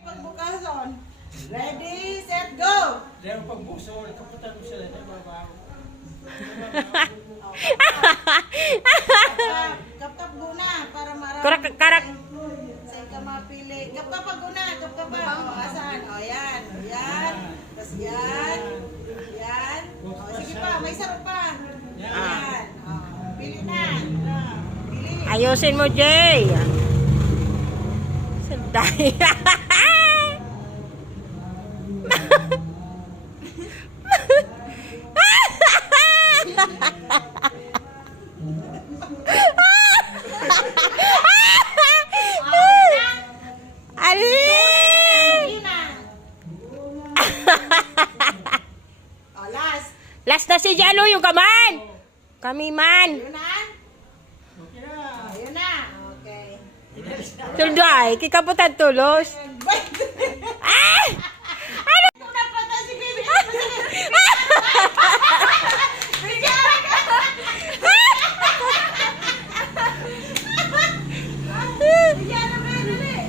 Pagbukason. Ready, set, go! Dahil pagbuso, kaputan mo sila na babaw. Kapkap guna para marami. Karak. Sa'yo ka mapili. Kapkap pa guna, kapkap pa. O, asan? O, yan. Yan. Tapos yan. Yan. O, sige pa, may sarap pa. Yan. O, pili na. Pili. Ayusin mo, Jay. Sanday. O, last. Last na si Jalo, yung kaman. Kami man. Yun na? O, yun na. Okay. Sunday, kikaputan tulos. Ah! Napata si baby. Bigyan na ba yun ulit?